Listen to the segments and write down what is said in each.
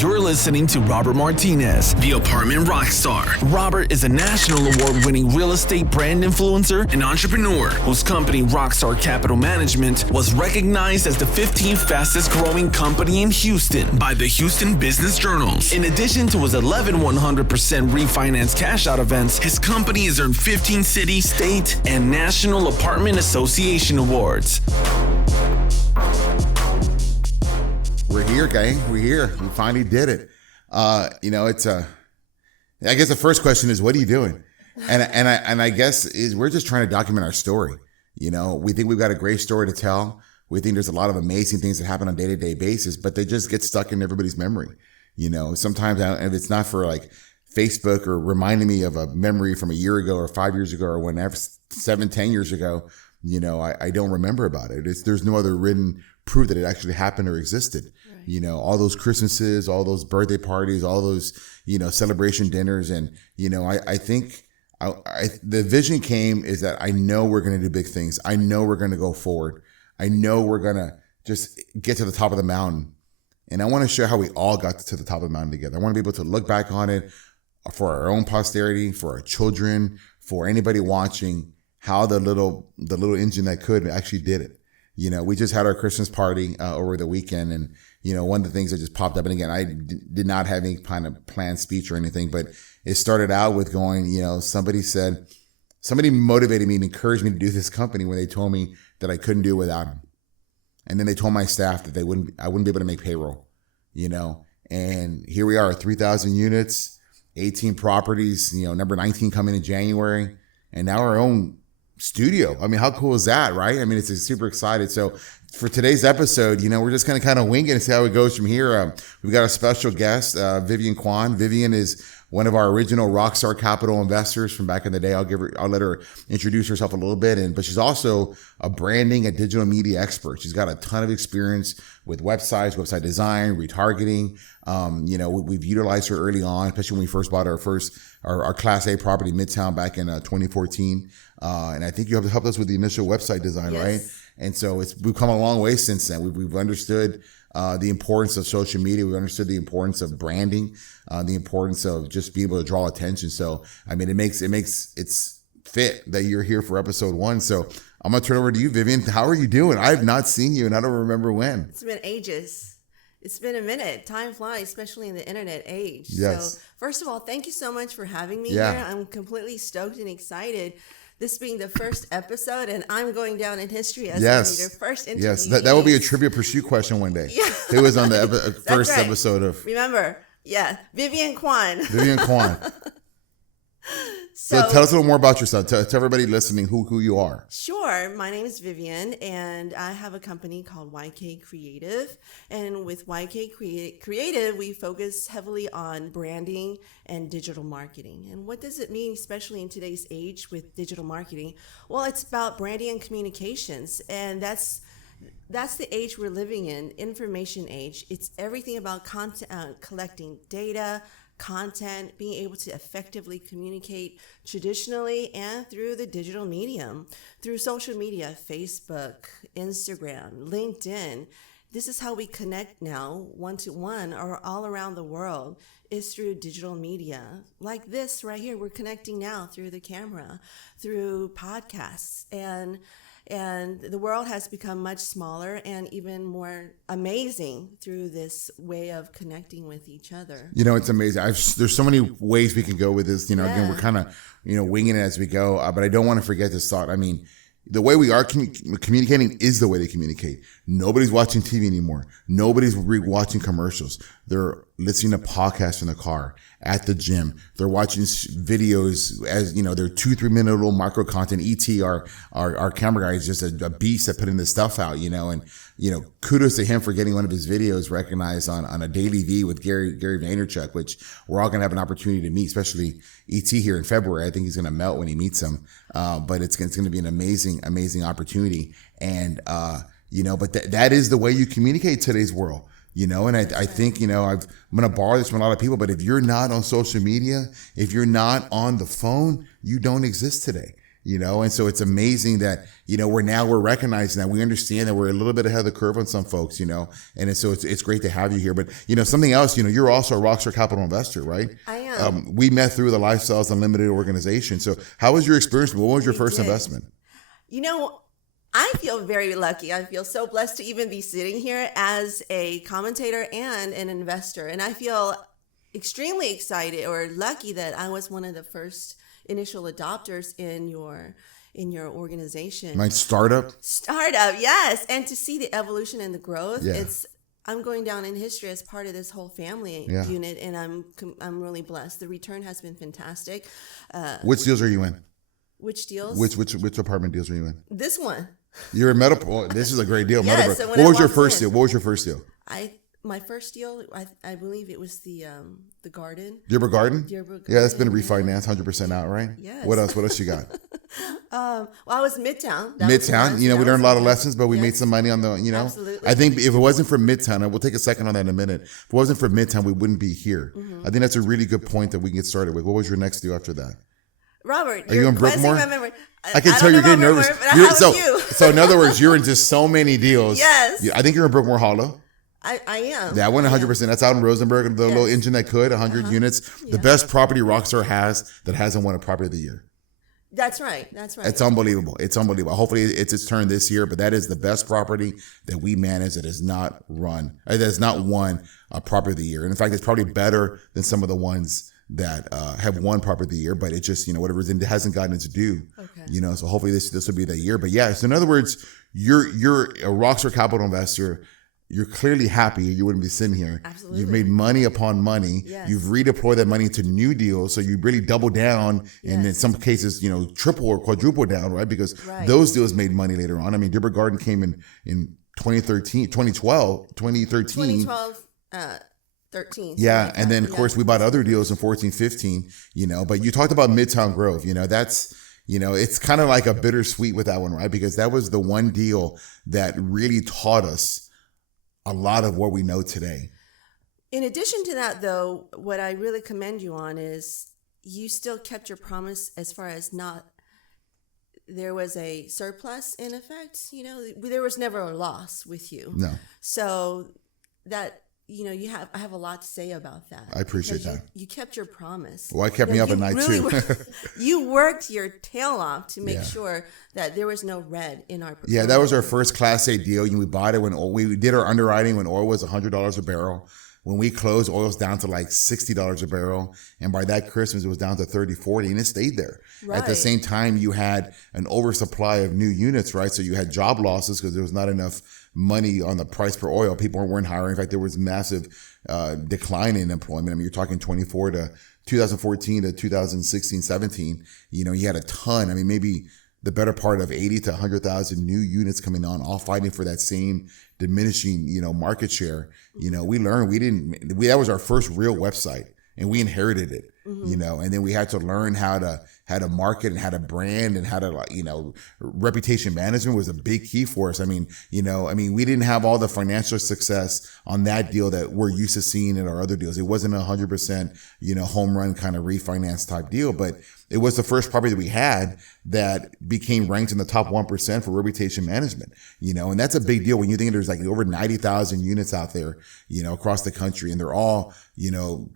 You're listening to Robert Martinez, the apartment rockstar. Robert is a national award-winning real estate brand influencer and entrepreneur whose company, Rockstar Capital Management, was recognized as the 15th fastest growing company in Houston by the Houston Business Journals. In addition to his 11 100% refinance cash out events, his company has earned 15 city, state, and national apartment association awards. We're here, gang. We're here. We finally did it. I guess the first question is, what are you doing? And I guess we're just trying to document our story. You know, we think we've got a great story to tell. We think there's a lot of amazing things that happen on a day-to-day basis, but they just get stuck in everybody's memory. You know, sometimes if it's not for like Facebook or reminding me of a memory from a year ago or 5 years ago or whenever, 7-10 years ago, you know, I don't remember about it. There's no other written proof that it actually happened or existed. Right. You know, all those Christmases, all those birthday parties, all those, you know, celebration dinners. And, you know, I think the vision came is that I know we're going to do big things. I know we're going to go forward. I know we're going to just get to the top of the mountain. And I want to share how we all got to the top of the mountain together. I want to be able to look back on it for our own posterity, for our children, for anybody watching, how the little engine that could actually did it. You know, we just had our Christmas party over the weekend, and you know, one of the things that just popped up, and again, I did not have any kind of planned speech or anything, but it started out with going, you know, somebody motivated me and encouraged me to do this company when they told me that I couldn't do it without them. And then they told my staff that I wouldn't be able to make payroll, you know, and here we are, 3,000 units, 18 properties, you know, number 19 coming in January, and now our own studio. I mean, how cool is that, right? I mean, it's super excited. So for today's episode, you know, we're just going to kind of wing it and see how it goes from here. We've got a special guest, Vivienne Kwon. Vivienne is one of our original Rockstar Capital investors from back in the day. I'll let her introduce herself a little bit. But she's also a branding and digital media expert. She's got a ton of experience with websites, website design, retargeting. You know, we've utilized her early on, especially when we first bought our Class A property Midtown back in 2014. And I think you have helped us with the initial website design, yes. Right? And so we've come a long way since then. We've understood the importance of social media. We've understood the importance of branding, the importance of just being able to draw attention. So, I mean, it's fit that you're here for episode 1. So I'm going to turn over to you, Vivienne. How are you doing? I have not seen you and I don't remember when. It's been ages. It's been a minute. Time flies, especially in the internet age. Yes. So first of all, thank you so much for having me Yeah. here. I'm completely stoked and excited. This being the first episode, and I'm going down in history as your first interview. Yes, that will be a Trivia Pursuit question one day. Yeah. It was on the first right. episode of... Remember, yeah, Vivienne Kwon. Vivienne Kwon. So tell us a little more about yourself. Tell everybody listening who you are. Sure. My name is Vivienne, and I have a company called ykCreative. And with ykCreative, we focus heavily on branding and digital marketing. And what does it mean, especially in today's age with digital marketing? Well, it's about branding and communications, and that's the age we're living in, information age. It's everything about content, collecting data, content, being able to effectively communicate traditionally and through the digital medium, through social media, Facebook, Instagram, LinkedIn. This is how we connect now, one-to-one or all around the world, is through digital media. Like this right here, we're connecting now through the camera, through podcasts, and the world has become much smaller and even more amazing through this way of connecting with each other. You know, it's amazing. There's so many ways we can go with this. You know, Again, we're kind of, winging it as we go. But I don't want to forget this thought. I mean, the way we are communicating is the way they communicate. Nobody's watching TV anymore. Nobody's watching commercials. They're listening to podcasts in the car, at the gym. They're watching videos as, they're 2-3 minute little micro content. ET, our camera guy, is just a beast at putting this stuff out, and, kudos to him for getting one of his videos recognized on a Daily V with Gary Vaynerchuk, which we're all going to have an opportunity to meet, especially ET here in February. I think he's going to melt when he meets him. But it's going to be an amazing opportunity. And, but that is the way you communicate today's world. And I think, I'm going to borrow this from a lot of people, but if you're not on social media, if you're not on the phone, you don't exist today. And so it's amazing that, we're recognizing that. We understand that we're a little bit ahead of the curve on some folks, and it's great to have you here. But, something else, you're also a Rockstar Capital Investor, right? I am. We met through the Lifestyles Unlimited organization. So how was your experience? What was your first investment? I feel very lucky. I feel so blessed to even be sitting here as a commentator and an investor. And I feel extremely excited or lucky that I was one of the first initial adopters in your organization. My startup, yes. And to see the evolution and the growth, yeah. I'm going down in history as part of this whole family unit, and I'm really blessed. The return has been fantastic. Which deals are you in? Which deals? Which apartment deals are you in? This one. You're a medical. This is a great deal. Yes, what was your first deal? What was your first deal? My first deal, I believe it was the garden. Dearborn Garden? Dearborn Garden. Yeah, that's been refinanced 100% out, right? Yes. What else you got? Well, I was Midtown. Midtown. We learned a lot of lessons, but we made some money on the, Absolutely. I think if it wasn't for Midtown, and we'll take a second on that in a minute. If it wasn't for Midtown, we wouldn't be here. Mm-hmm. I think that's a really good point that we can get started with. What was your next deal after that? Robert, are you in Brookmore? I can tell you're getting nervous. So in other words, you're in just so many deals. Yes. I think you're in Brookmore Hollow. I am. Yeah, I went 100%. That's out in Rosenberg, the little engine that could, 100 units. The best property Rockstar has that hasn't won a property of the year. That's right. It's unbelievable. Hopefully it's its turn this year, but that is the best property that we manage that has not won a property of the year. And in fact, it's probably better than some of the ones that have won property of the year, but it just, whatever it hasn't gotten its due. Okay. So hopefully this will be that year. But yeah, so in other words, you're a Rockstar Capital Investor. You're clearly happy. You wouldn't be sitting here. Absolutely. You've made money upon money. Yes. You've redeployed that money into new deals. So you really double down, and in some cases, triple or quadruple down, right? Because those deals made money later on. I mean, Dearborn Garden came in 2012. 13. Yeah. And then of course we bought other deals in 14, 15, but you talked about Midtown Grove, that's, it's kind of like a bittersweet with that one, right? Because that was the one deal that really taught us a lot of what we know today. In addition to that, though, what I really commend you on is you still kept your promise as far as there was a surplus in effect. There was never a loss with you. No. So that, I have a lot to say about that. I appreciate that. You kept your promise. Well, it kept me up at night too. You worked your tail off to make sure that there was no red in our portfolio. Yeah, that was our first Class A deal. We bought it when we did our underwriting when oil was $100 a barrel. When we closed, oil's down to like $60 a barrel. And by that Christmas, it was down to 30, 40, and it stayed there. Right. At the same time, you had an oversupply of new units, right? So you had job losses because there was not enough money on the price per oil. People weren't hiring. In fact, there was massive decline in employment. I mean, you're talking 2014 to 2016, 17. You had a ton. I mean, maybe the better part of 80 to 100,000 new units coming on, all fighting for that same diminishing, market share. We learned that was our first real website, and we inherited it, and then we had to learn how to market and how to brand and how to, reputation management was a big key for us. I mean, we didn't have all the financial success on that deal that we're used to seeing in our other deals. It wasn't 100%, home run kind of refinance type deal, but it was the first property that we had that became ranked in the top 1% for reputation management, and that's a big deal when you think there's like over 90,000 units out there, across the country, and they're all,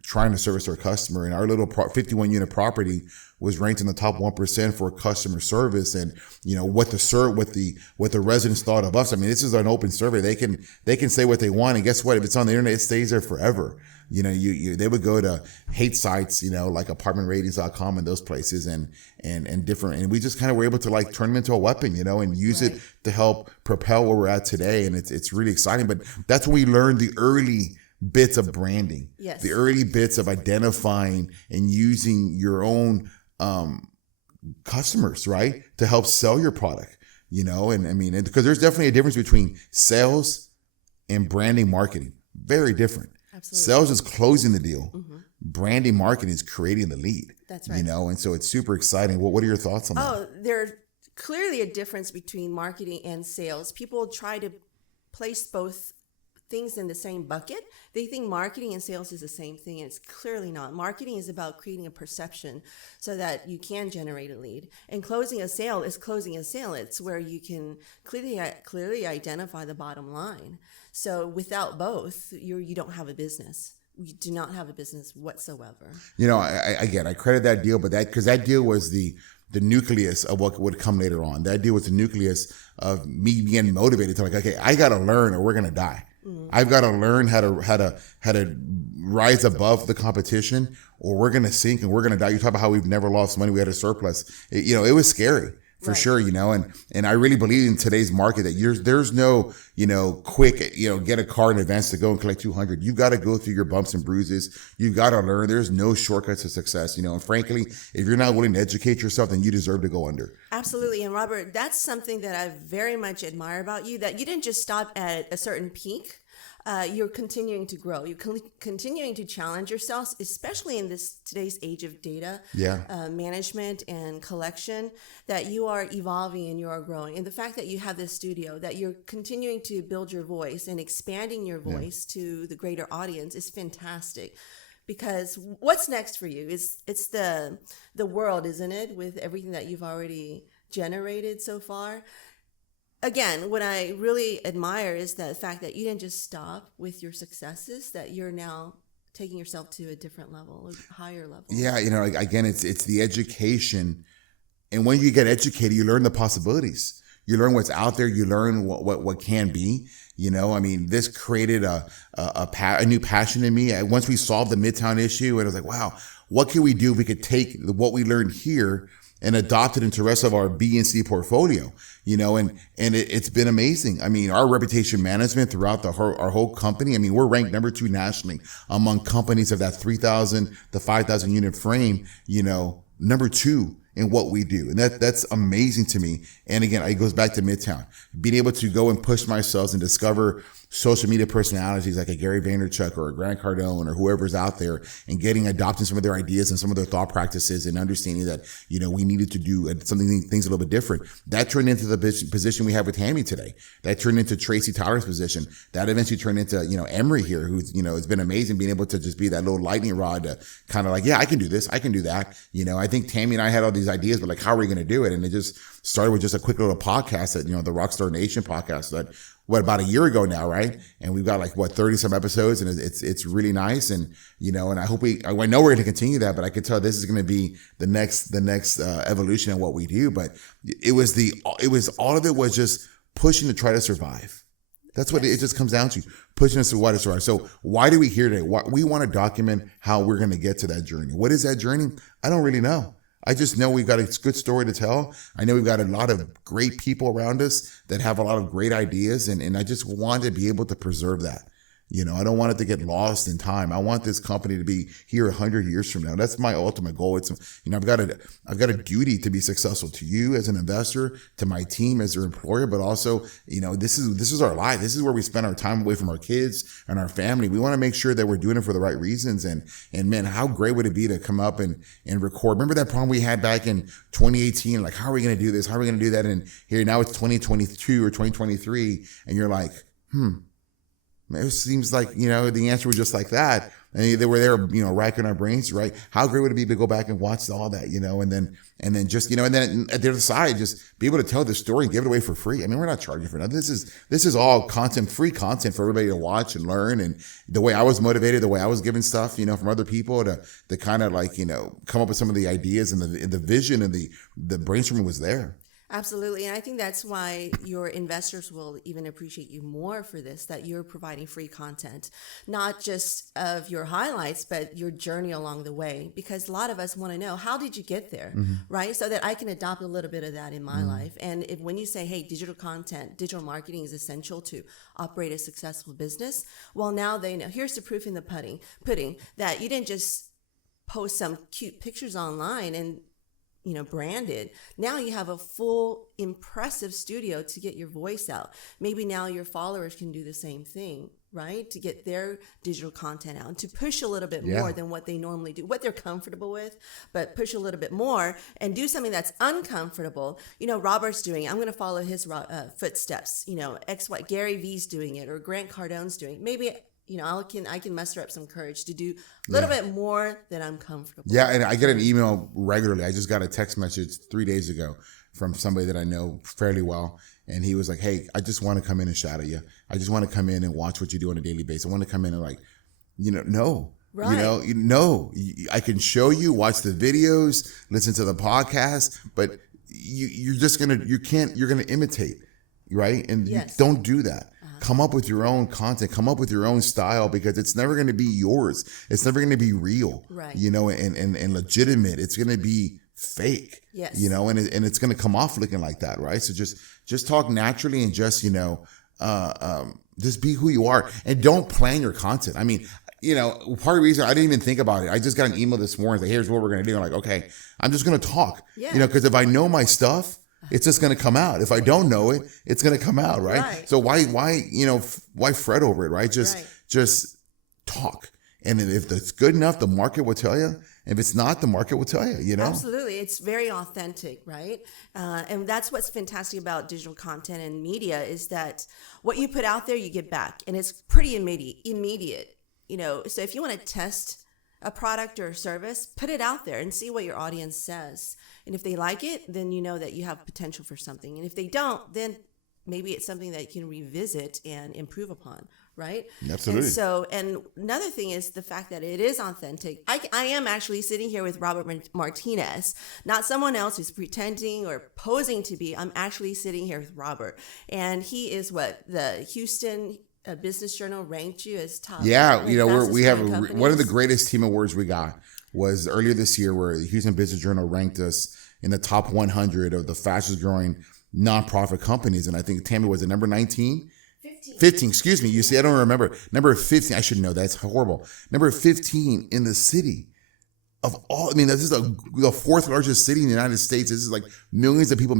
trying to service their customer. And our little 51 unit property was ranked in the top 1% for customer service, and what the residents thought of us. I mean, this is an open survey. They can say what they want, and guess what? If it's on the internet, it stays there forever. They would go to hate sites, like apartmentratings.com and those places and different. And we just kind of were able to like turn them into a weapon, and use it to help propel where we're at today. And it's really exciting. But that's when we learned the early bits of branding, the early bits of identifying and using your own customers, right, to help sell your product, and I mean, because there's definitely a difference between sales and branding marketing. Very different. Absolutely. Sales is closing the deal. Mm-hmm. Branding marketing is creating the lead. That's right. And so it's super exciting. What are your thoughts on that? Oh, there's clearly a difference between marketing and sales. People try to place both things in the same bucket. They think marketing and sales is the same thing, and it's clearly not. Marketing is about creating a perception so that you can generate a lead. And closing a sale is closing a sale. It's where you can clearly identify the bottom line. So without both, you don't have a business. You do not have a business whatsoever. You know, I credit that deal, but because that deal was the nucleus of what would come later on. That deal was the nucleus of me being motivated to like, okay, I got to learn or we're going to die. I've got to learn how to rise above the competition or we're going to sink and we're going to die. You talk about how we've never lost money. We had a surplus. It was scary. For right. sure, and I really believe in today's market that there's no, quick, get a car in advance to go and collect 200. You got to go through your bumps and bruises. You got to learn. There's no shortcuts to success, and frankly, if you're not willing to educate yourself, then you deserve to go under. Absolutely. And Robert, that's something that I very much admire about you, that you didn't just stop at a certain peak. You're continuing to grow. You're continuing to challenge yourselves, especially in today's age of data management and collection, that you are evolving and you are growing. And the fact that you have this studio, that you're continuing to build your voice and expanding your voice to the greater audience is fantastic. Because what's next for you? It's the world, isn't it? With everything that you've already generated so far. Again, what I really admire is the fact that you didn't just stop with your successes, that you're now taking yourself to a different level, a higher level. Yeah, again, it's the education. And when you get educated, you learn the possibilities. You learn what's out there. You learn what can be. This created a new passion in me. Once we solved the Midtown issue, and I was like, wow, what can we do if we could take what we learned here and adopt it into the rest of our B and C portfolio, and it's been amazing. Our reputation management throughout our whole company, we're ranked number 2 nationally among companies of that 3,000 to 5,000 unit frame, number 2 in what we do. And that's amazing to me. And again, it goes back to Midtown, being able to go and push myself and discover social media personalities like a Gary Vaynerchuk or a Grant Cardone or whoever's out there and adopting some of their ideas and some of their thought practices and understanding that, we needed to do things a little bit different. That turned into the position we have with Hammy today. That turned into Tracy Tyler's position. That eventually turned into, Emery here, who's, it's been amazing being able to just be that little lightning rod to kind of like, yeah, I can do this. I can do that. I think Tammy and I had all these ideas, but like, how are we going to do it? And it just started with just a quick little podcast that, the Rockstar Nation podcast that, about a year ago now, right? And we've got 30 some episodes, and it's really nice. And and I hope I know we're going to continue that, but I could tell this is going to be the next evolution of what we do. But all of it was just pushing to try to survive. That's what it just comes down to, pushing us to what is survive. So why do we here today? We want to document how we're going to get to that journey. What is that journey? I don't really know. I just know we've got a good story to tell. I know we've got a lot of great people around us that have a lot of great ideas, and I just want to be able to preserve that. I don't want it to get lost in time. I want this company to be here 100 years from now. That's my ultimate goal. It's, I've got a duty to be successful to you as an investor, to my team as their employer, but also, this is our life. This is where we spend our time away from our kids and our family. We want to make sure that we're doing it for the right reasons. And man, how great would it be to come up and record? Remember that problem we had back in 2018? Like, how are we going to do this? How are we going to do that? And here now it's 2022 or 2023, and you're like, it seems like, the answer was just like that. And they were there, racking our brains, right? How great would it be to go back and watch all that, and then just, and then at the other side, just be able to tell the story and give it away for free. We're not charging for nothing. This is all free content for everybody to watch and learn. And the way I was motivated, the way I was given stuff, from other people to kind of come up with some of the ideas and the vision and the brainstorming was there. Absolutely. And I think that's why your investors will even appreciate you more for this, that you're providing free content, not just of your highlights, but your journey along the way. Because a lot of us want to know, how did you get there, right? So that I can adopt a little bit of that in my life. And when you say, hey, digital content, digital marketing is essential to operate a successful business, well, now they know. Here's the proof in the pudding that you didn't just post some cute pictures online and branded. Now you have a full impressive studio to get your voice out. Maybe now your followers can do the same thing, right? To get their digital content out and to push a little bit more than what they normally do, what they're comfortable with, but push a little bit more and do something that's uncomfortable. Robert's doing it. I'm going to follow his footsteps. Gary V's doing it, or Grant Cardone's doing it. Maybe, I can muster up some courage to do a little bit more than I'm comfortable with. And I get an email regularly. I just got a text message 3 days ago from somebody that I know fairly well. And he was like, hey, I just want to come in and shout at you. I just want to come in and watch what you do on a daily basis. I want to come in and no. Right. No. I can show you, watch the videos, listen to the podcast, but you're going to imitate, right? And you don't do that. Come up with your own content, come up with your own style, because it's never going to be yours. It's never going to be real, right? And legitimate. It's going to be fake, yes. And it's going to come off looking like that, right? So just talk naturally and just be who you are, and don't plan your content. I mean, part of the reason I didn't even think about it, I just got an email this morning like, here's what we're going to do. I'm like, okay, I'm just going to talk, because if I know my stuff, it's just going to come out. If I don't know it, it's going to come out, right? So why fret over it, right? Just talk. And if it's good enough, the market will tell you. If it's not, the market will tell you, Absolutely. It's very authentic, right? And that's what's fantastic about digital content and media, is that what you put out there, you get back. And it's pretty immediate. So if you want to test a product or a service, put it out there and see what your audience says. And if they like it, then you know that you have potential for something. And if they don't, then maybe it's something that you can revisit and improve upon, right? Absolutely. And another thing is the fact that it is authentic. I am actually sitting here with Robert Martinez, not someone else who's pretending or posing to be. I'm actually sitting here with Robert. And he is the Houston Business Journal ranked you as top. Yeah, we have one of the greatest team awards we got was earlier this year, where the Houston Business Journal ranked us in the top 100 of the fastest growing nonprofit companies. And I think Tammy was at number 19. 15, excuse me. You see, I don't remember. Number 15, I should know. That's horrible. Number 15 in the city of all. I mean, this is the fourth largest city in the United States. This is like millions of people,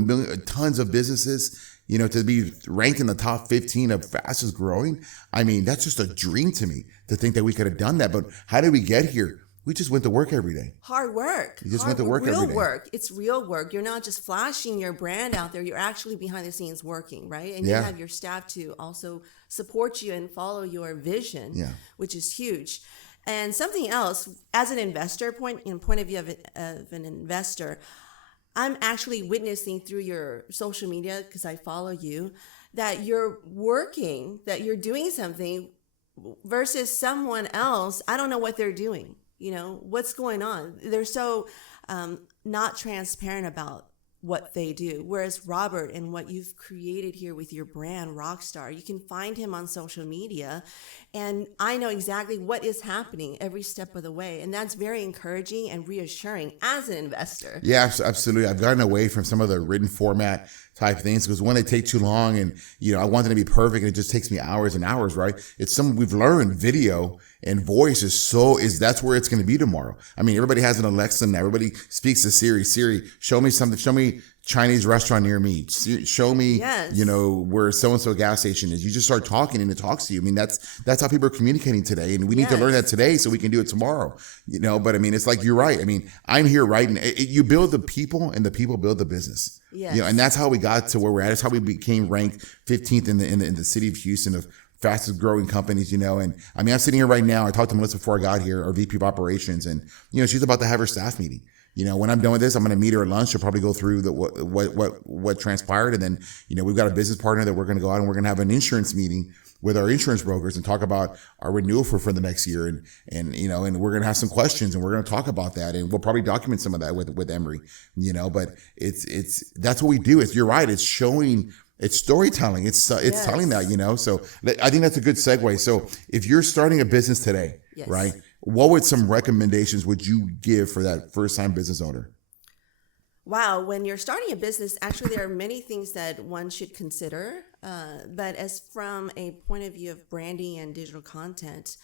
tons of businesses. To be ranked in the top 15 of fastest growing. I mean, that's just a dream to me to think that we could have done that. But how did we get here? We just went to work every day. Hard work. You just went to work every day. Real work. It's real work. You're not just flashing your brand out there. You're actually behind the scenes working, right? And you have your staff to also support you and follow your vision, which is huge. And something else, as an investor, point of view of an investor, I'm actually witnessing through your social media, because I follow you, that you're working, that you're doing something versus someone else. I don't know what they're doing. What's going on? They're so not transparent about what they do. Whereas Robert and what you've created here with your brand, Rockstar, you can find him on social media. And I know exactly what is happening every step of the way. And that's very encouraging and reassuring as an investor. Yeah, absolutely. I've gotten away from some of the written format type things, because when they take too long, and I want them to be perfect, and it just takes me hours and hours, right? It's we've learned video and voice that's where it's going to be tomorrow. I mean, everybody has an Alexa now. Everybody speaks to Siri. Siri, show me something. Show me Chinese restaurant near me. Show me, where so-and-so gas station is. You just start talking and it talks to you. I mean, that's how people are communicating today. And we need to learn that today so we can do it tomorrow, but I mean, it's like, you're right. I mean, I'm here writing. You build the people and the people build the business. Yes. And that's how we got to where we're at. That's how we became ranked 15th in the city of Houston of fastest growing companies, and I mean, I'm sitting here right now. I talked to Melissa before I got here, our VP of operations, and, she's about to have her staff meeting. When I'm done with this, I'm going to meet her at lunch. She'll probably go through what transpired. And then, we've got a business partner that we're going to go out and we're going to have an insurance meeting with our insurance brokers and talk about our renewal for the next year. And we're going to have some questions and we're going to talk about that. And we'll probably document some of that with Emery, but that's what we do. You're right. It's showing. It's storytelling. It's telling that, so I think that's a good segue. So if you're starting a business today, right, what would some recommendations would you give for that first-time business owner? Wow. When you're starting a business, actually, there are many things that one should consider. But as from a point of view of branding and digital content,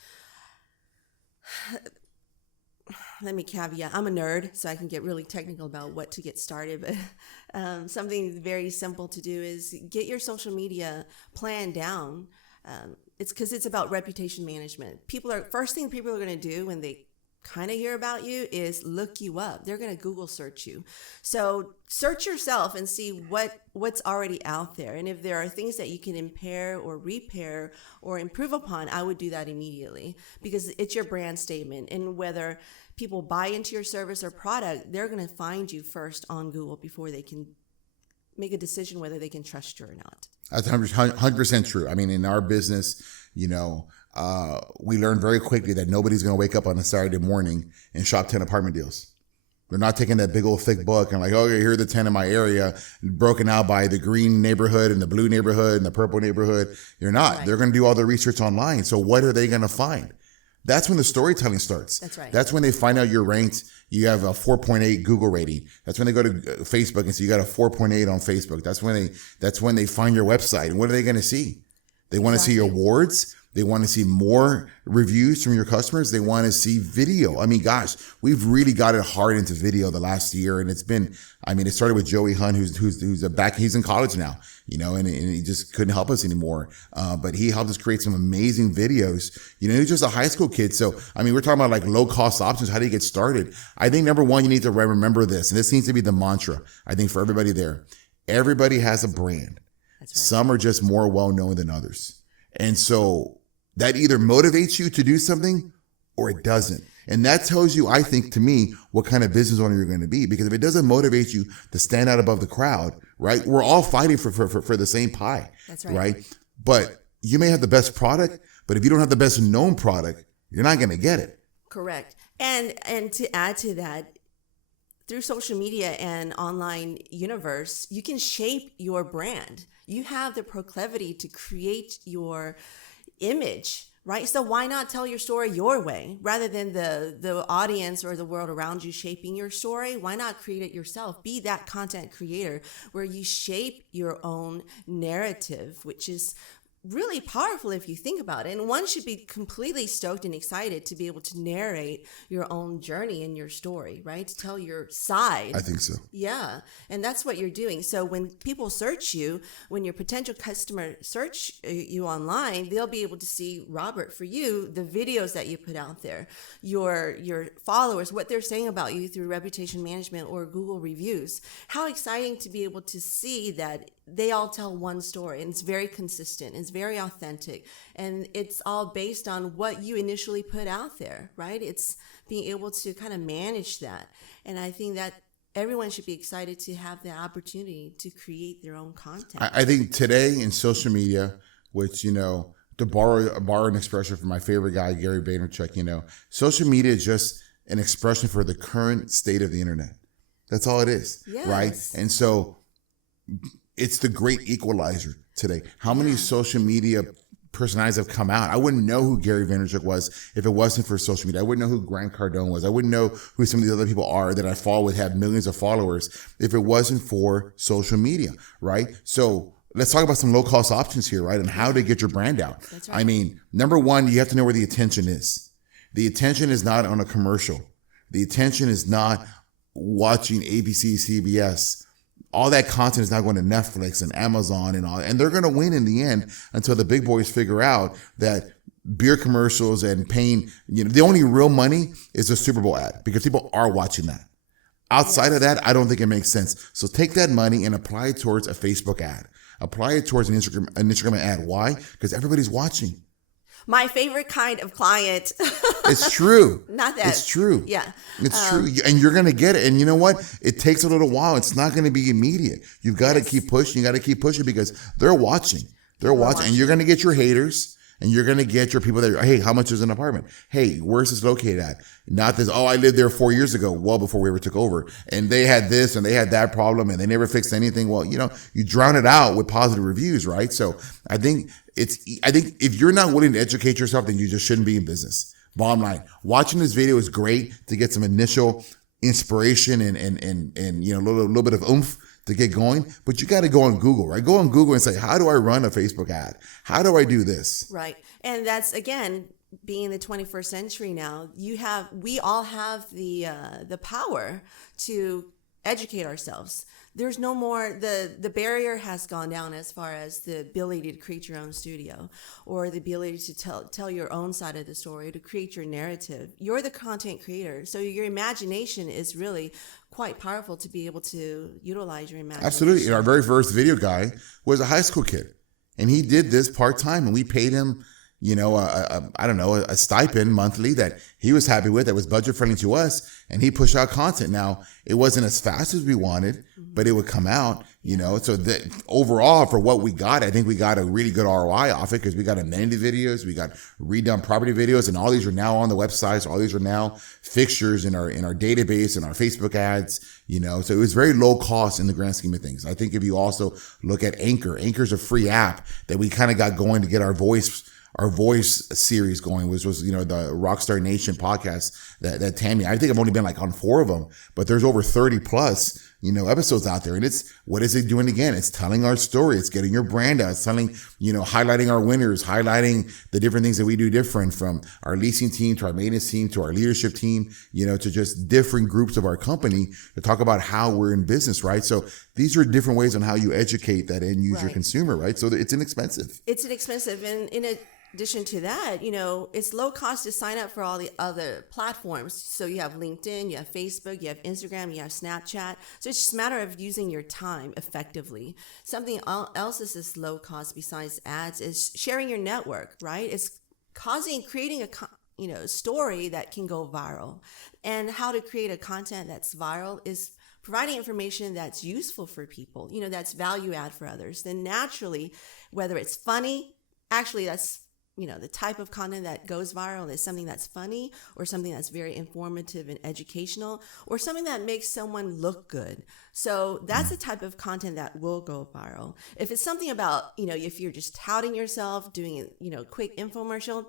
let me caveat, I'm a nerd, so I can get really technical about what to get started. But something very simple to do is get your social media plan down. It's because it's about reputation management. First thing people are going to do when they kind of hear about you is look you up. They're going to Google search you. So search yourself and see what's already out there. And if there are things that you can impair or repair or improve upon, I would do that immediately, because it's your brand statement. And whether people buy into your service or product, they're going to find you first on Google before they can make a decision whether they can trust you or not. That's 100% true. I mean, in our business, we learned very quickly that nobody's going to wake up on a Saturday morning and shop 10 apartment deals. They're not taking that big old thick book and like, okay, here are the 10 in my area, broken out by the green neighborhood and the blue neighborhood and the purple neighborhood. You're not. Right. They're going to do all the research online. So what are they going to find? That's when the storytelling starts. That's right. That's when they find out you're ranked. You have a 4.8 Google rating. That's when they go to Facebook and see you got a 4.8 on Facebook. That's when they find your website. And what are they going to see? They want to see awards. They want to see more reviews from your customers. They want to see video. I mean, gosh, we've really got it hard into video the last year. And it's been, it started with Joey Hunt, who's he's in college now, and he just couldn't help us anymore. But he helped us create some amazing videos. He's just a high school kid. So, we're talking about like low cost options. How do you get started? I think number one, you need to remember this. And this needs to be the mantra, I think, for everybody there. Everybody has a brand. That's right. Some are just more well known than others. And so that either motivates you to do something or it doesn't. And that tells you, I think, to me, what kind of business owner you're going to be. Because if it doesn't motivate you to stand out above the crowd, right? We're all fighting for the same pie. That's right. But you may have the best product, but if you don't have the best known product, you're not going to get it. Correct. And to add to that, through social media and online universe, you can shape your brand. You have the proclivity to create your image, right? So why not tell your story your way rather than the audience or the world around you shaping your story? Why not create it yourself? Be that content creator where you shape your own narrative, which is really powerful if you think about it. And one should be completely stoked and excited to be able to narrate your own journey and your story, right? To tell your side. I think so. Yeah. And that's what you're doing. So when people search you, when your potential customer search you online, they'll be able to see, Robert, for you, the videos that you put out there, your followers, what they're saying about you through reputation management or Google reviews. How exciting to be able to see that they all tell one story, and it's very consistent. It's very authentic, and it's all based on what you initially put out there, right? It's being able to kind of manage that. And I think that everyone should be excited to have the opportunity to create their own content. I think today in social media, which, to borrow an expression from my favorite guy, Gary Vaynerchuk, social media is just an expression for the current state of the internet. That's all it is, yes. Right? And so it's the great equalizer today. How many social media personalities have come out? I wouldn't know who Gary Vaynerchuk was if it wasn't for social media. I wouldn't know who Grant Cardone was. I wouldn't know who some of these other people are that I follow with have millions of followers if it wasn't for social media, right? So let's talk about some low cost options here, right? And how to get your brand out. That's right. Number one, you have to know where the attention is. The attention is not on a commercial. The attention is not watching ABC, CBS. All that content is now going to Netflix and Amazon and all, and they're going to win in the end until the big boys figure out that beer commercials and paying, the only real money is a Super Bowl ad because people are watching that. Outside of that, I don't think it makes sense. So take that money and apply it towards a Facebook ad. Apply it towards an Instagram ad. Why? Because everybody's watching. My favorite kind of client. It's true. Not that. It's true. Yeah. It's true. And you're going to get it. And you know what? It takes a little while. It's not going to be immediate. You've got to keep pushing. You got to keep pushing because they're watching. They're watching. And you're going to get your haters. And you're going to get your people that are, hey, how much is an apartment? Hey, where's this located at? Not this, I lived there 4 years ago, well before we ever took over. And they had this and they had that problem and they never fixed anything. Well, you drown it out with positive reviews, right? So I think if you're not willing to educate yourself, then you just shouldn't be in business. Bottom line, watching this video is great to get some initial inspiration and a little bit of oomph to get going, but you got to go on Google, right? Go on Google and say, how do I run a Facebook ad? How do I do this? Right. And that's, again, being the 21st century now, we all have the power to educate ourselves. there's no more, the barrier has gone down as far as the ability to create your own studio or the ability to tell your own side of the story, to create your narrative. You're the content creator. So your imagination is really quite powerful to be able to utilize your imagination. Absolutely. And our very first video guy was a high school kid, and he did this part-time, and we paid him, a stipend monthly that he was happy with, that was budget friendly to us, and he pushed out content. Now, it wasn't as fast as we wanted, but it would come out, so that overall for what we got, I think we got a really good ROI off it, because we got amenity videos, we got redone property videos, and all these are now on the website. So all these are now fixtures in our database and our Facebook ads, so it was very low cost in the grand scheme of things. I think if you also look at Anchor's a free app that we kind of got going to get our voice series going, which was, the Rockstar Nation podcast that Tammy, I think I've only been like on 4 of them, but there's over 30 plus, episodes out there. And it's, what is it doing again? It's telling our story. It's getting your brand out. It's telling, highlighting our winners, highlighting the different things that we do different, from our leasing team to our maintenance team to our leadership team, to just different groups of our company to talk about how we're in business, right? So these are different ways on how you educate that end user consumer, right? So it's inexpensive. It's inexpensive. And in addition to that, it's low cost to sign up for all the other platforms. So you have LinkedIn, you have Facebook, you have Instagram, you have Snapchat. So it's just a matter of using your time effectively. Something else is this low cost besides ads is sharing your network, right? It's creating a story that can go viral. And how to create a content that's viral is providing information that's useful for people, that's value add for others. Then naturally, whether it's funny, actually that's the type of content that goes viral is something that's funny, or something that's very informative and educational, or something that makes someone look good. So that's the type of content that will go viral. If it's something about, if you're just touting yourself, doing a quick infomercial,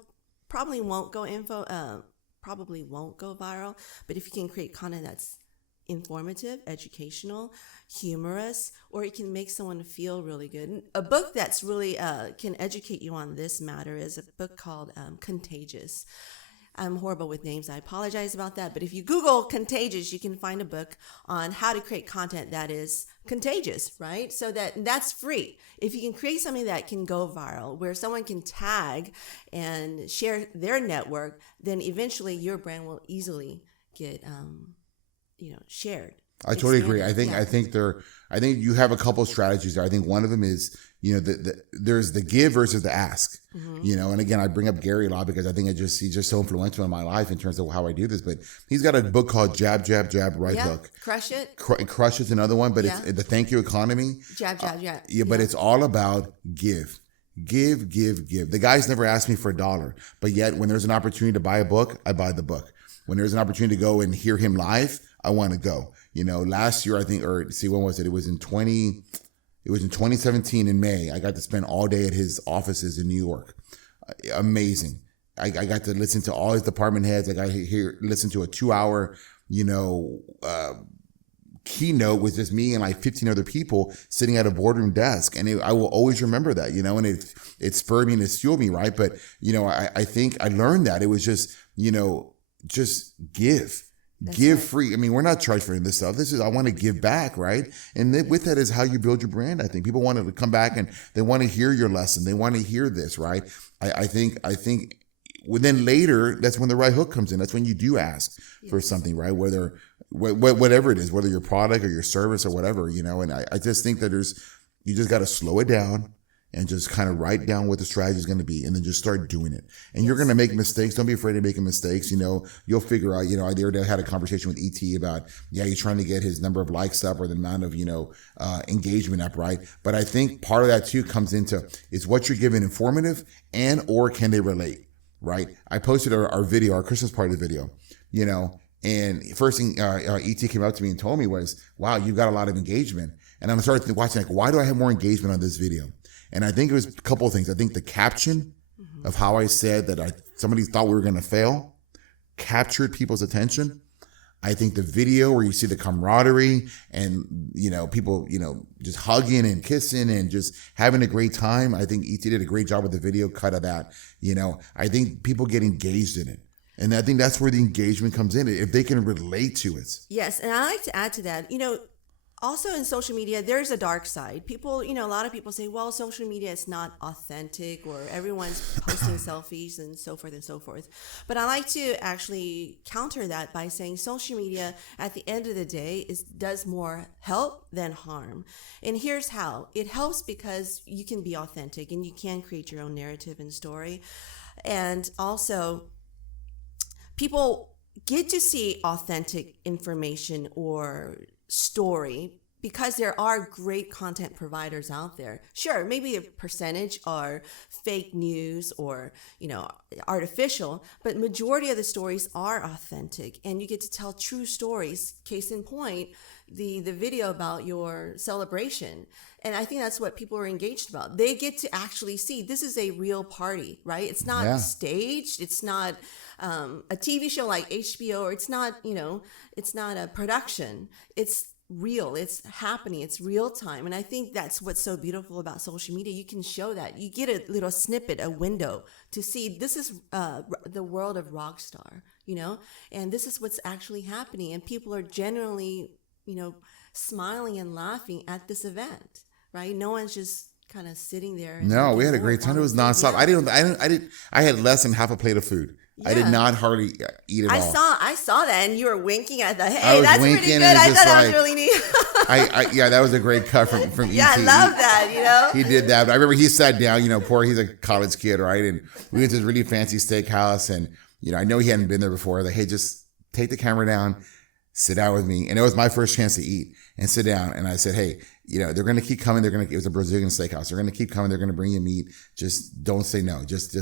probably won't go viral. But if you can create content that's informative, educational, humorous, or it can make someone feel really good. And a book that's really can educate you on this matter is a book called Contagious. I'm horrible with names. I apologize about that. But if you Google Contagious, you can find a book on how to create content that is contagious, right? So that's free. If you can create something that can go viral, where someone can tag and share their network, then eventually your brand will easily get shared. I totally agree. I think you have a couple of strategies there. I think one of them is, there's the give versus the ask, and again, I bring up Gary a lot because I think he's just so influential in my life in terms of how I do this, but he's got a book called Jab, Jab, Jab, Right Hook. Crush It. Crush It's another one, but it's the thank you economy. Jab, jab, jab. But it's all about give. Give. The guy's never asked me for $1, but yet when there's an opportunity to buy a book, I buy the book. When there's an opportunity to go and hear him live, I want to go. Last year, I think, when was it? It was in 2017 in May. I got to spend all day at his offices in New York. Amazing. I got to listen to all his department heads. I got to listen to a 2-hour, keynote with just me and like 15 other people sitting at a boardroom desk. And I will always remember that, and it spurred me and it fueled me, right? But, I think I learned that it was just, just give. That's give right. Free. I mean, we're not charged for this stuff. I want to give back, right? And with that is how you build your brand. I think people want to come back and they want to hear your lesson. They want to hear this, right? I think then later, that's when the right hook comes in. That's when you do ask for something, right? Whatever it is, whether your product or your service or whatever, and I just think that you just got to slow it down and just kind of write down what the strategy is going to be and then just start doing it. And you're going to make mistakes. Don't be afraid of making mistakes. You'll figure out, I the other day had a conversation with ET about, you're trying to get his number of likes up or the amount of, engagement up, right? But I think part of that too comes into, is what you're giving informative or can they relate, right? I posted our video, our Christmas party video, and first thing ET came up to me and told me was, wow, you've got a lot of engagement. And I started watching, why do I have more engagement on this video? And I think it was a couple of things. I think the caption of how I said that somebody thought we were going to fail captured people's attention. I think the video where you see the camaraderie and, people, just hugging and kissing and just having a great time. I think ET did a great job with the video cut of that. I think people get engaged in it. And I think that's where the engagement comes in, if they can relate to it. Yes. And I like to add to that, Also in social media, there's a dark side. People, a lot of people say, well, social media is not authentic, or everyone's posting selfies and so forth and so forth. But I like to actually counter that by saying social media at the end of the day does more help than harm. And here's how. It helps because you can be authentic and you can create your own narrative and story. And also, people get to see authentic information or story because there are great content providers out there. Sure, maybe a percentage are fake news or, artificial, but majority of the stories are authentic and you get to tell true stories. Case in point, the video about your celebration. And I think that's what people are engaged about. They get to actually see this is a real party, right? It's not staged. It's not a TV show like HBO, or it's not, it's not a production. It's real. It's happening. It's real time. And I think that's what's so beautiful about social media. You can show that. You get a little snippet, a window to see this is the world of Rockstar, and this is what's actually happening. And people are generally, smiling and laughing at this event, right? No one's just kind of sitting there. No, we had a great time. It was nonstop. Yeah. I had less than half a plate of food. Yeah. I did not hardly eat at all. I saw that, and you were winking at the. Hey, that's pretty good. I thought that was really neat. That was a great cut from ET. Yeah, I love that. He did that. But I remember he sat down. He's a college kid, right? And we went to this really fancy steakhouse, and I know he hadn't been there before. Like, hey, just take the camera down, sit down with me, and it was my first chance to eat and sit down. And I said, hey, they're going to keep coming. It was a Brazilian steakhouse. They're going to keep coming. They're going to bring you meat. Just don't say no. Just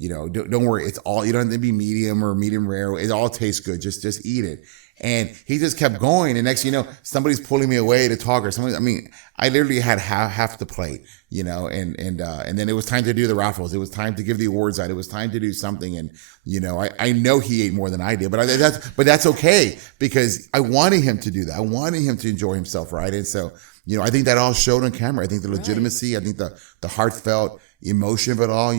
don't worry. It's all, you don't have to be medium or medium rare. It all tastes good. Just eat it. And he just kept going. And next, somebody's pulling me away to talk or something. I literally had half the plate, and then it was time to do the raffles. It was time to give the awards out. It was time to do something. And, I know he ate more than I did, but that's okay because I wanted him to do that. I wanted him to enjoy himself. Right. And so, I think that all showed on camera. I think the legitimacy, I think the heartfelt emotion of it all,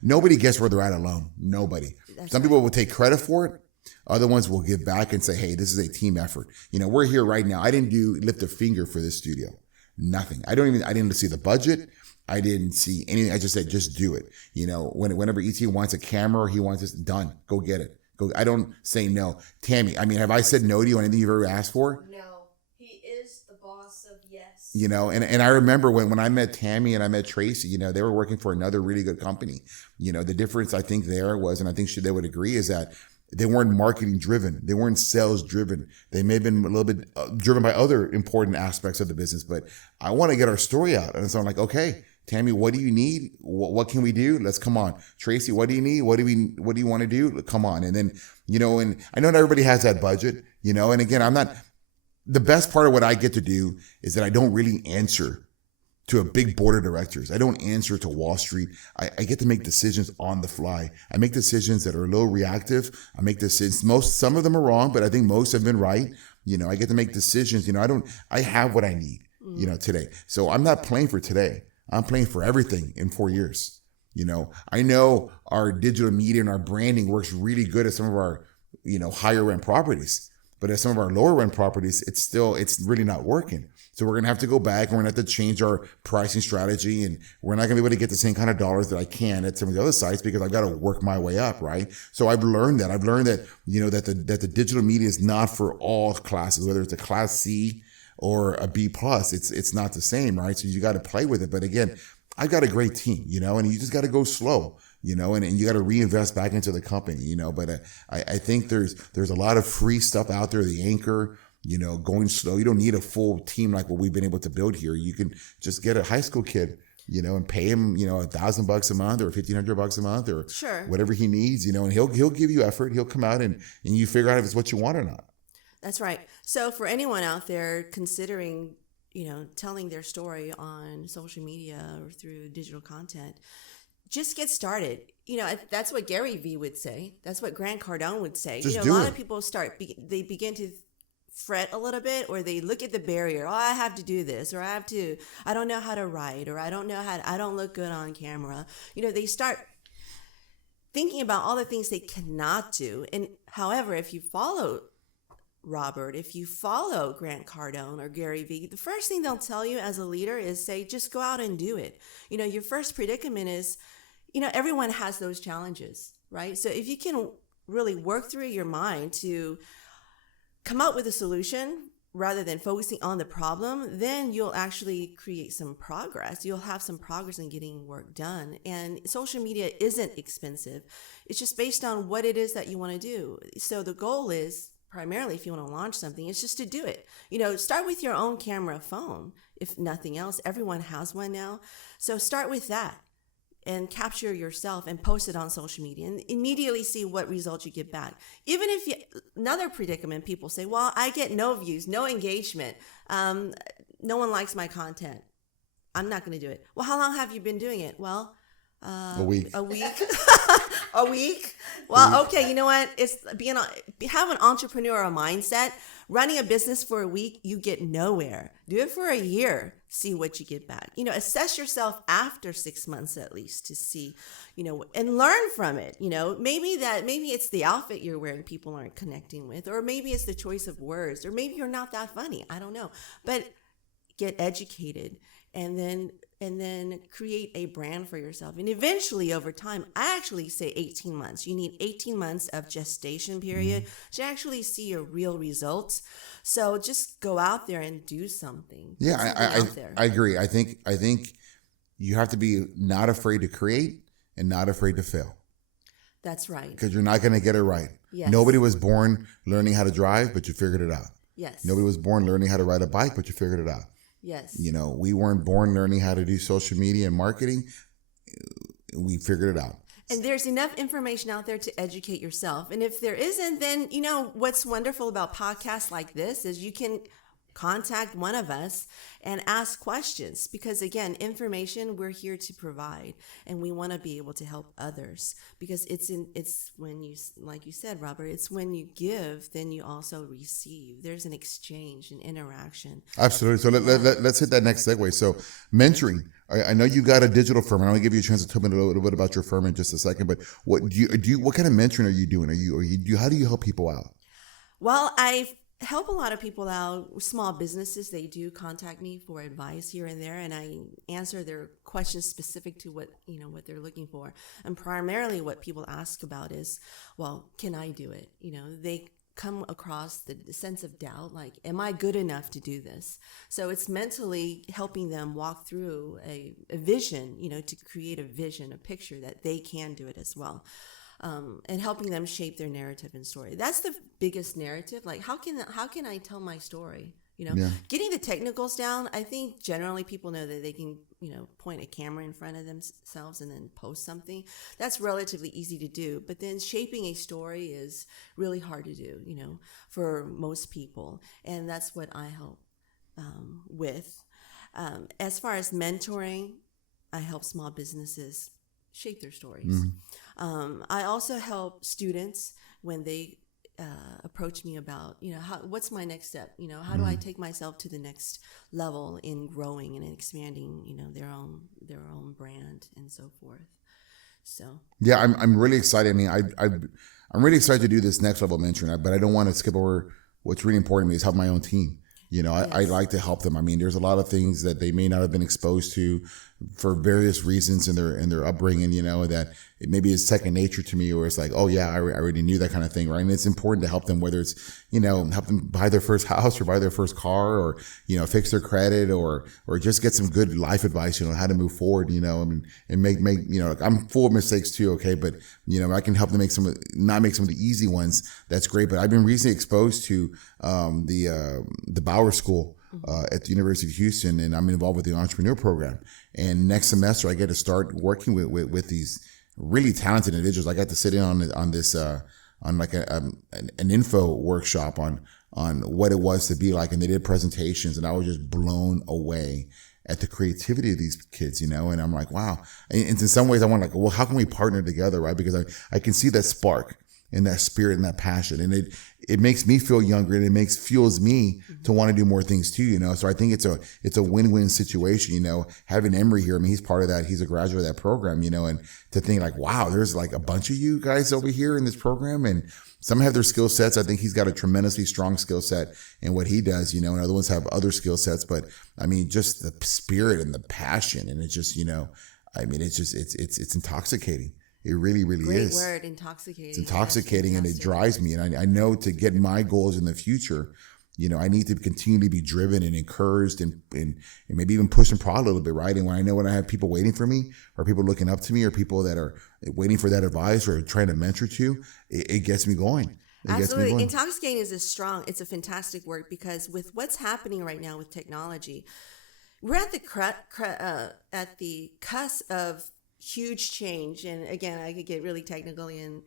nobody gets where they're at alone. Nobody. Some people will take credit for it. Other ones will give back and say, hey, this is a team effort. We're here right now. I didn't lift a finger for this studio. Nothing. I didn't see the budget. I didn't see anything. I just said, just do it. Whenever ET wants a camera or he wants this done, go get it. Go. I don't say no. Tammy, have I said no to you on anything you've ever asked for? No. He is the boss of yes. And I remember when I met Tammy and I met Tracy, they were working for another really good company. The difference I think there was, and I think they would agree, is that they weren't marketing driven. They weren't sales driven. They may have been a little bit driven by other important aspects of the business, but I want to get our story out. And so I'm like, okay, Tammy, what do you need? What can we do? Let's come on. Tracy, what do you need? What do you want to do? Come on. And then, and I know not everybody has that budget, and again, the best part of what I get to do is that I don't really answer to a big board of directors. I don't answer to Wall Street. I get to make decisions on the fly. I make decisions that are a little reactive. I make decisions. Some of them are wrong, but I think most have been right. I get to make decisions. I have what I need, today. So I'm not playing for today. I'm playing for everything in 4 years. I know our digital media and our branding works really good at some of our, higher rent properties, but at some of our lower rent properties, it's really not working. So we're going to have to go back and we're going to have to change our pricing strategy, and we're not going to be able to get the same kind of dollars that I can at some of the other sites because I've got to work my way up, right? So I've learned that. That the digital media is not for all classes, whether it's a class C or a B plus. It's not the same, right? So you got to play with it. But again, I've got a great team, and you just got to go slow, and you got to reinvest back into the company, but I think there's a lot of free stuff out there. The Anchor, going slow. You don't need a full team like what we've been able to build here. You can just get a high school kid, and pay him, $1,000 a month or $1,500 a month or whatever he needs, and he'll give you effort. He'll come out and you figure out if it's what you want or not. That's right. So for anyone out there considering, telling their story on social media or through digital content, just get started. That's what Gary Vee would say. That's what Grant Cardone would say. Just a lot of people they begin to fret a little bit, or they look at the barrier. Oh, I have to do this, or I don't know how to write, or I don't look good on camera. They start thinking about all the things they cannot do. And however, if you follow Robert, if you follow Grant Cardone or Gary Vee, the first thing they'll tell you as a leader is say, just go out and do it. Your first predicament is, everyone has those challenges, right? So if you can really work through your mind to come up with a solution rather than focusing on the problem, then you'll actually create some progress. You'll have some progress in getting work done. And social media isn't expensive. It's just based on what it is that you want to do. So the goal is, primarily, if you want to launch something, it's just to do it. Start with your own camera phone. If nothing else, everyone has one now. So start with that and capture yourself and post it on social media and immediately see what results you get back. Even if another predicament, people say, well, I get no views, no engagement. No one likes my content. I'm not going to do it. Well, how long have you been doing it? Well, a week. A week? A week? Well, okay, you know what? Have an entrepreneurial mindset. Running a business for a week, you get nowhere. Do it for a year. See what you get back. Assess yourself after 6 months at least to see, and learn from it. Maybe it's the outfit you're wearing people aren't connecting with, or maybe it's the choice of words, or maybe you're not that funny. I don't know. But get educated and then create a brand for yourself. And eventually over time, I actually say 18 months. You need 18 months of gestation period to actually see your real results. So just go out there and do something. Yeah, I agree. I think you have to be not afraid to create and not afraid to fail. That's right. Because you're not going to get it right. Yes. Nobody was born learning how to drive, but you figured it out. Yes. Nobody was born learning how to ride a bike, but you figured it out. Yes. We weren't born learning how to do social media and marketing. We figured it out. And there's enough information out there to educate yourself. And if there isn't, then, what's wonderful about podcasts like this is you can contact one of us and ask questions, because again, information we're here to provide, and we want to be able to help others, because it's when you, like you said, Robert, it's when you give, then you also receive. There's an exchange, an interaction. Absolutely. So let's hit that next segue. So mentoring. I know you got a digital firm. I want to give you a chance to tell me a little bit about your firm in just a second. But what kind of mentoring are you doing? How do you help people out? Well, I help a lot of people out. Small businesses, they do contact me for advice here and there, and I answer their questions specific to what they're looking for. And primarily what people ask about is, well, can I do it? They come across the sense of doubt, like, am I good enough to do this? So it's mentally helping them walk through a vision, to create a vision, a picture that they can do it as well. And helping them shape their narrative and story. That's the biggest narrative. Like, how can I tell my story? Getting the technicals down. I think generally people know that they can, point a camera in front of themselves and then post something. That's relatively easy to do. But then shaping a story is really hard to do, for most people. And that's what I help with. As far as mentoring, I help small businesses shape their stories. Mm-hmm. I also help students when they approach me about, what's my next step? How do I take myself to the next level in growing and expanding, their own brand and so forth. So yeah, I'm really excited. I mean, I'm really excited to do this next level mentoring, but I don't want to skip over what's really important to me is help my own team. Yes. I like to help them. I mean, there's a lot of things that they may not have been exposed to for various reasons in their upbringing, that it maybe is second nature to me, or it's like, oh yeah, I already knew that kind of thing, right? And it's important to help them, whether it's, help them buy their first house or buy their first car, or, fix their credit, or just get some good life advice, how to move forward, and make, I'm full of mistakes too. Okay. But, I can help them not make some of the easy ones. That's great. But I've been recently exposed to, the Bauer School, at the University of Houston, and I'm involved with the entrepreneur program. And next semester, I get to start working with these really talented individuals. I got to sit in on this on like an info workshop on what it was to be like, and they did presentations, and I was just blown away at the creativity of these kids, and I'm like, wow. And in some ways, I want, like, well, how can we partner together, right? Because I can see that spark. and that spirit and that passion. And it makes me feel younger, and it fuels me to want to do more things too, you know? So I think it's a win-win situation, you know, having Emery here. I mean, he's part of that. He's a graduate of that program, you know, and to think like, wow, there's like a bunch of you guys over here in this program, and some have their skill sets. I think he's got a tremendously strong skill set in what he does, you know, and other ones have other skill sets. But I mean, just the spirit and the passion, and it's just, you know, I mean, it's just, it's intoxicating. It really, really is. Great word, intoxicating. It's intoxicating, and it drives me. And I know to get my goals in the future, you know, I need to continue to be driven and encouraged and maybe even push and prod a little bit, right? And when I have people waiting for me, or people looking up to me, or people that are waiting for that advice or trying to mentor to, it gets me going. Absolutely. Intoxicating is it's a fantastic word, because with what's happening right now with technology, we're at the cusp of huge change. And again, I could get really technical and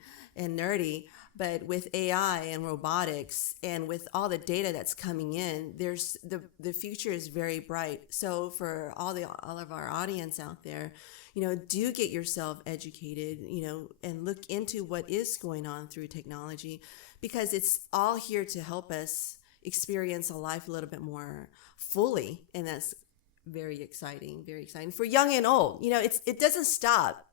nerdy, but with AI and robotics and with all the data that's coming in, there's the future is very bright. So for all of our audience out there, you know, do get yourself educated, you know, and look into what is going on through technology, because it's all here to help us experience a life a little bit more fully. And that's very exciting for young and old. You know, it doesn't stop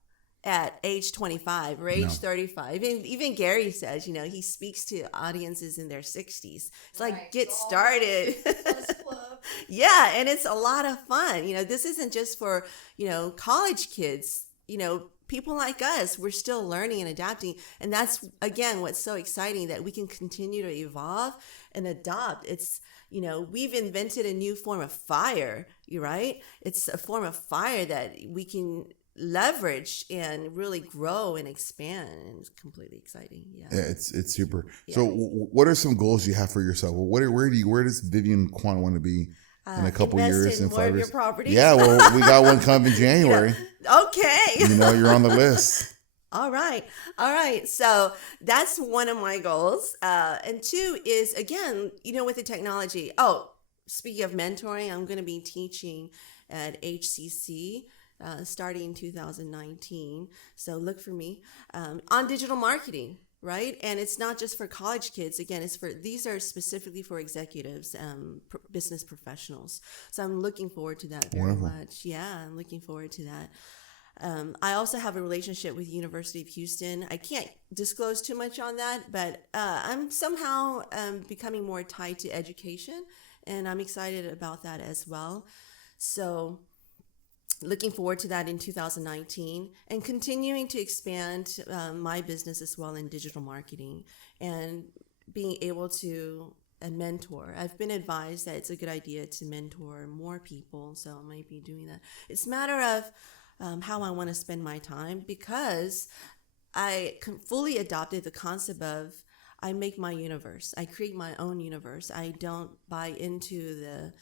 at age 25 or age 35. Even Gary says, you know, he speaks to audiences in their 60s. It's like, get started. Yeah, and it's a lot of fun. You know, this isn't just for, you know, college kids. You know, people like us, we're still learning and adapting. And that's, again, what's so exciting, that we can continue to evolve and adopt. It's, you know, we've invented a new form of fire, right? It's a form of fire that we can leverage and really grow and expand, and it's completely exciting. Yeah, it's super. Yeah. So what are some goals you have for yourself? Well, where does Vivienne Kwon want to be in a couple years, in 5 years? Yeah, well, we got one coming in January. Yeah. Okay. You know, you're on the list. All right. So that's one of my goals. And two is, again, you know, with the technology. Oh, speaking of mentoring, I'm going to be teaching at HCC starting in 2019. So look for me on digital marketing, right? And it's not just for college kids. Again, these are specifically for executives, business professionals. So I'm looking forward to that very much. Yeah, I'm looking forward to that. I also have a relationship with University of Houston. I can't disclose too much on that, but I'm somehow becoming more tied to education, and I'm excited about that as well. So looking forward to that in 2019, and continuing to expand my business as well in digital marketing, and being able to mentor. I've been advised that it's a good idea to mentor more people, so I might be doing that. It's a matter of how I want to spend my time, because I fully adopted the concept of I make my universe. I create my own universe. I don't buy into the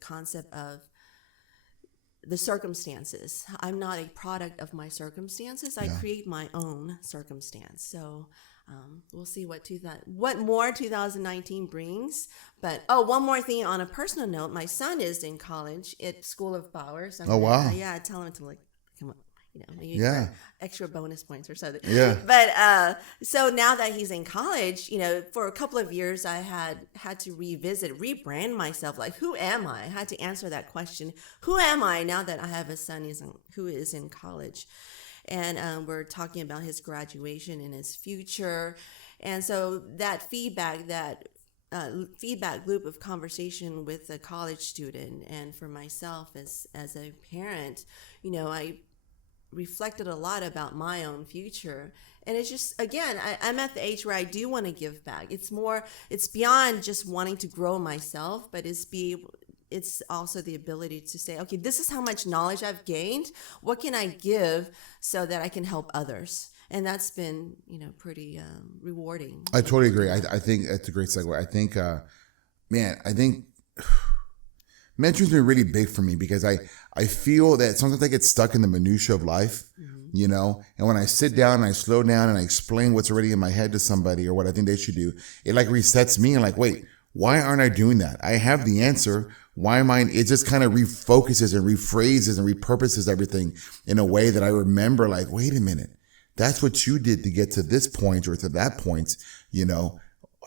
concept of the circumstances. I'm not a product of my circumstances. I create my own circumstance. So we'll see what more 2019 brings. But one more thing on a personal note, my son is in college at School of Power. So wow. I tell him to come on, maybe for extra bonus points or something. Yeah. But so now that he's in college, for a couple of years I had to rebrand myself. Like, who am I? I had to answer that question. Who am I now that I have a son who is in college? And we're talking about his graduation and his future. And so that feedback loop of conversation with a college student, and for myself as a parent, I reflected a lot about my own future. And it's just, again, I'm at the age where I do want to give back. It's beyond just wanting to grow myself, but it's also the ability to say, okay, this is how much knowledge I've gained. What can I give so that I can help others? And that's been, pretty rewarding. I totally agree. I think that's a great segue. I think, I think mentoring's been really big for me, because I feel that sometimes I get stuck in the minutia of life, and when I sit down and I slow down and I explain what's already in my head to somebody or what I think they should do, it like resets me and like, wait, why aren't I doing that? I have the answer. why am I, it just kind of refocuses and rephrases and repurposes everything in a way that I remember, like, wait a minute, that's what you did to get to this point or to that point.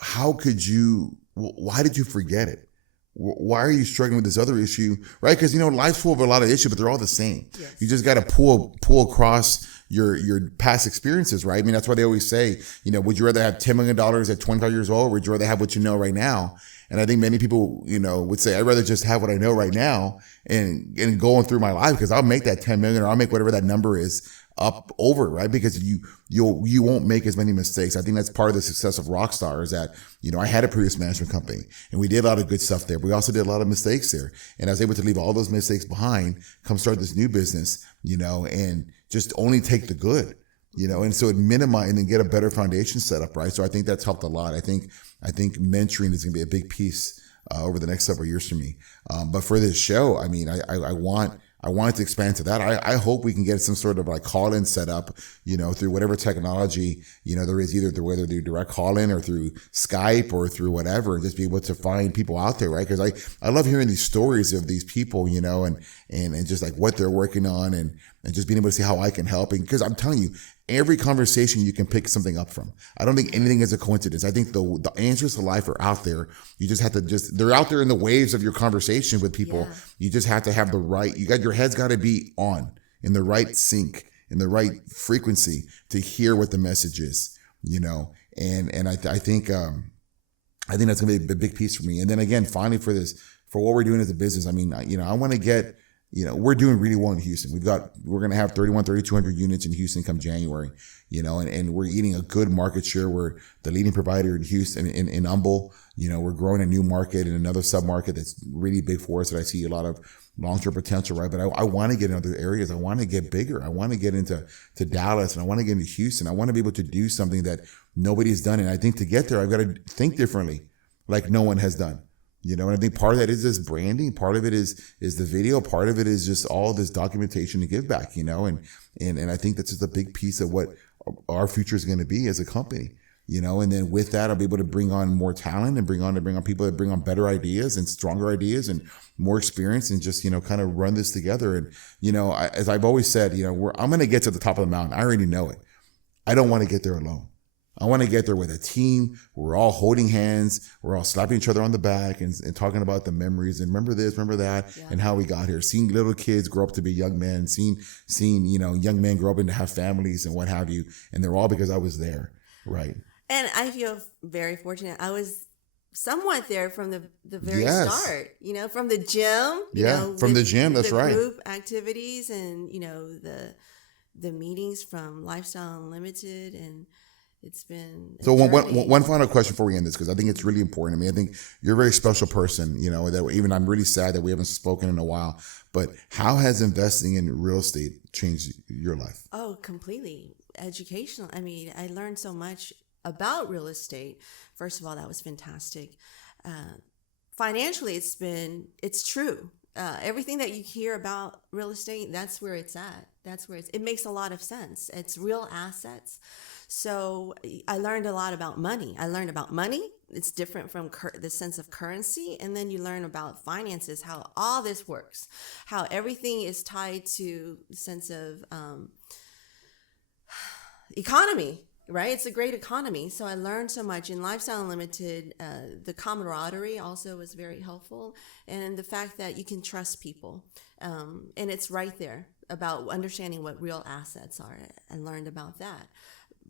How could you, why did you forget it? Why are you struggling with this other issue, right? Because, life's full of a lot of issues, but they're all the same. Yes. You just got to pull across your past experiences, right? I mean, that's why they always say, would you rather have $10 million at 25 years old, or would you rather have what you know right now? And I think many people, would say, I'd rather just have what I know right now and going through my life, because I'll make that 10 million, or I'll make whatever that number is up over, right? Because you won't make as many mistakes. I think that's part of the success of Rockstar is that, I had a previous management company and we did a lot of good stuff there. We also did a lot of mistakes there. And I was able to leave all those mistakes behind, come start this new business, and just only take the good, and so it minimize and then get a better foundation set up, right? So I think that's helped a lot. I think mentoring is going to be a big piece over the next several years for me. But for this show, I mean, I want it to expand to that. I hope we can get some sort of like call-in set up, through whatever technology, there is, either whether through direct call-in or through Skype or through whatever, and just be able to find people out there, right? Because I love hearing these stories of these people, and just like what they're working on and just being able to see how I can help. And because I'm telling you, every conversation you can pick something up from. I don't think anything is a coincidence. I think the answers to life are out there. You just have to they're out there in the waves of your conversation with people. Yeah. You just have to have your head's got to be on in the right sync, in the right frequency to hear what the message is, and I think that's going to be a big piece for me. And then again, finally for what we're doing as a business, I mean, I want to get, we're doing really well in Houston. We're going to have 3,200 units in Houston come January, and we're eating a good market share. We're the leading provider in Houston, in Humble. We're growing a new market in another sub-market that's really big for us that I see a lot of long-term potential, right? But I want to get in other areas. I want to get bigger. I want to get into Dallas, and I want to get into Houston. I want to be able to do something that nobody's done. And I think to get there, I've got to think differently, like no one has done. And I think part of that is this branding. Part of it is the video. Part of it is just all this documentation to give back, and I think that's just a big piece of what our future is going to be as a company, and then with that, I'll be able to bring on more talent and bring on people that bring on better ideas and stronger ideas and more experience, and just, kind of run this together. And, as I've always said, I'm going to get to the top of the mountain. I already know it. I don't want to get there alone. I want to get there with a team. We're all holding hands. We're all slapping each other on the back and talking about the memories and remember this, remember that, and how we got here. Seeing little kids grow up to be young men, seeing young men grow up and to have families and what have you. And they're all because I was there, right? And I feel very fortunate. I was somewhat there from the very start, from the gym. From the gym, that's right. Group activities and, the meetings from Lifestyle Unlimited, and it's been so one final question before we end this, because I think it's really important. I mean, I think you're a very special person, that even I'm really sad that we haven't spoken in a while, but how has investing in real estate changed your life? Oh, completely. Educational. I mean, I learned so much about real estate. First of all, that was fantastic. Financially, it's true. Everything that you hear about real estate, that's where it's at. It makes a lot of sense. It's real assets. So I learned a lot about money. It's different from the sense of currency. And then you learn about finances, how all this works, how everything is tied to the sense of economy, right? It's a great economy. So I learned so much in Lifestyle Unlimited. The camaraderie also was very helpful. And the fact that you can trust people. And it's right there about understanding what real assets are. I learned about that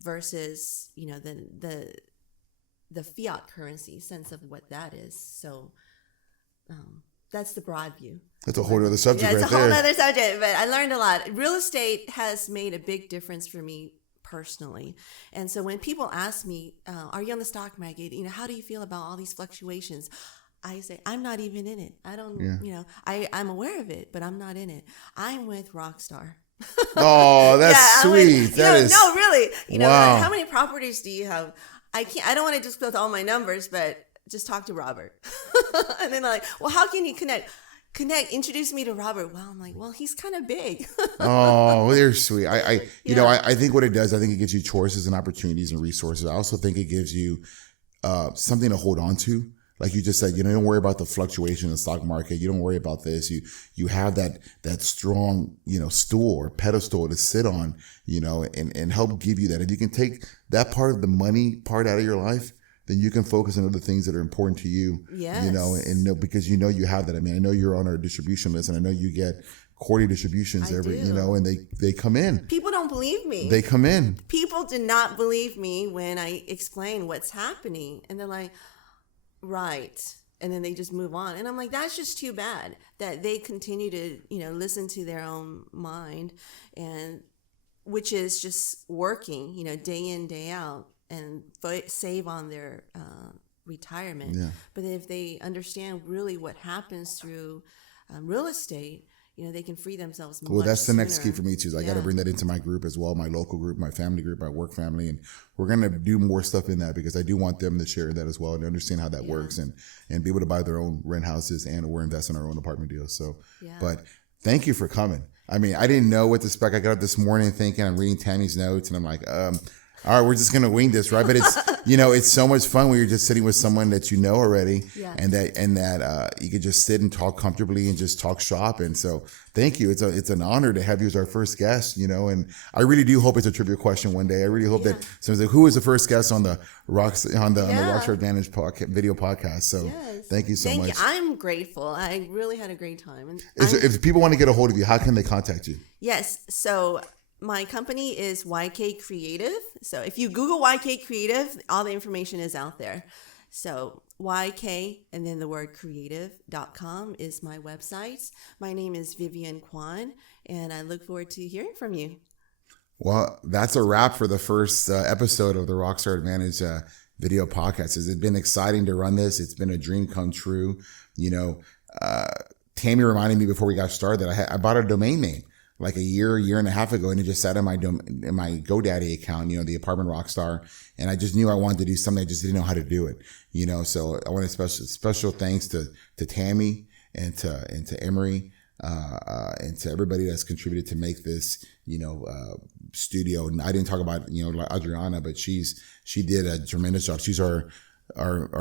versus, the fiat currency sense of what that is. So that's the broad view. That's a whole other subject right there. It's a whole other subject, but I learned a lot. Real estate has made a big difference for me personally. And so when people ask me, are you on the stock market? How do you feel about all these fluctuations? I say, I'm not even in it. I don't, I'm aware of it, but I'm not in it. I'm with Rockstar. Oh, that's sweet. No, really. Wow. How many properties do you have? I don't want to disclose all my numbers, but just talk to Robert. And then like, well, how can you connect, introduce me to Robert. Well, I'm like, well, he's kind of big. Oh, they're sweet. I think what it does, I think it gives you choices and opportunities and resources. I also think it gives you something to hold on to. Like you just said, you don't worry about the fluctuation in the stock market. You don't worry about this. You have that strong, stool or pedestal to sit on, and help give you that. If you can take that part of the money part out of your life, then you can focus on other things that are important to you. Yes. Because you have that. I mean, I know you're on our distribution list, and I know you get quarterly distributions and they come in. People don't believe me. They come in. People do not believe me when I explain what's happening, and they're like, right. And then they just move on. And I'm like, that's just too bad that they continue to, listen to their own mind, and which is just working, day in, day out, and save on their retirement. Yeah. But if they understand really what happens through real estate, they can free themselves much that's the next sooner. key for me too. I got to bring that into my group as well, my local group, my family group, my work family, and we're going to do more stuff in that because I do want them to share that as well and understand how that works and be able to buy their own rent houses and or invest in our own apartment deals. So, but thank you for coming. I mean, I didn't know what to expect. I got up this morning thinking I'm reading Tammy's notes and I'm like, all right, we're just going to wing this, right? But it's, it's so much fun when you're just sitting with someone that you know already and that you can just sit and talk comfortably and just talk shop. And so thank you. It's an honor to have you as our first guest, and I really do hope it's a trivia question one day. I really hope that someone's like, who was the first guest on the Rockstar Advantage video podcast? So thank you so much. I'm grateful. I really had a great time. If people want to get a hold of you, how can they contact you? Yes. So my company is ykCreative. So if you Google ykCreative, all the information is out there. So YK and then the word creative.com is my website. My name is Vivienne Kwon, and I look forward to hearing from you. Well, that's a wrap for the first episode of the Rockstar Advantage video podcast. It's been exciting to run this. It's been a dream come true. Tammy reminded me before we got started that I bought a domain name like a year and a half ago, and it just sat in my GoDaddy account, the apartment Rockstar, and I just knew I wanted to do something. I just didn't know how to do it, So I want to special thanks to Tammy and to Emery and to everybody that's contributed to make this studio. And I didn't talk about Adriana, but she did a tremendous job. She's our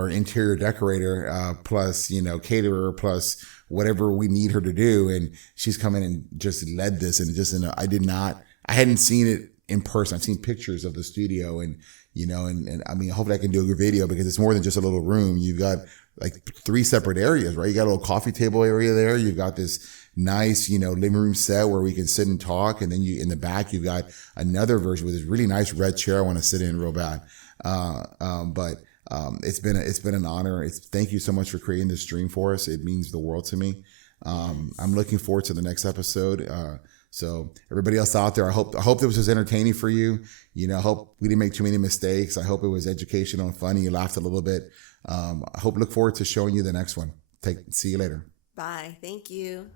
interior decorator plus caterer plus whatever we need her to do, and she's come in and just led this. And I hadn't seen it in person. I've seen pictures of the studio, and and I mean, hopefully I can do a good video because it's more than just a little room. You've got like 3 separate areas, right? You got a little coffee table area there. You've got this nice, living room set where we can sit and talk, and then in the back you've got another version with this really nice red chair I want to sit in real bad. It's been an honor. Thank you so much for creating this dream for us. It means the world to me. I'm looking forward to the next episode. So everybody else out there, I hope this was entertaining for you. I hope we didn't make too many mistakes. I hope it was educational and funny. You laughed a little bit. I look forward to showing you the next one. See you later. Bye. Thank you.